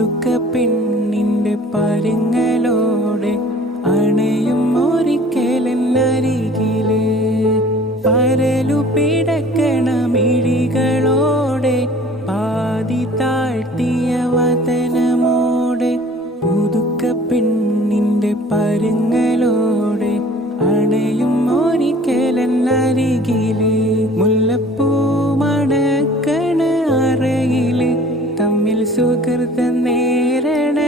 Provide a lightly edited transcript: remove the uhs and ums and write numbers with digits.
പുതുക്ക പെണ്ണിൻ്റെ പരങ്ങളോടെ അണയും ഒരിക്കലെന്നരികില് പരലു പിടക്കണ മിഴികളോടെ പാതി താഴ്ത്തിയ വതനമോടെ പുതുക്ക പെണ്ണിൻ്റെ പരങ്ങളോടെ അണയും ഒരിക്കലെന്നരികില് മുല്ലപ്പൂ മണക്കണ അറയില് തമ്മിൽ സുഹൃത നേരണ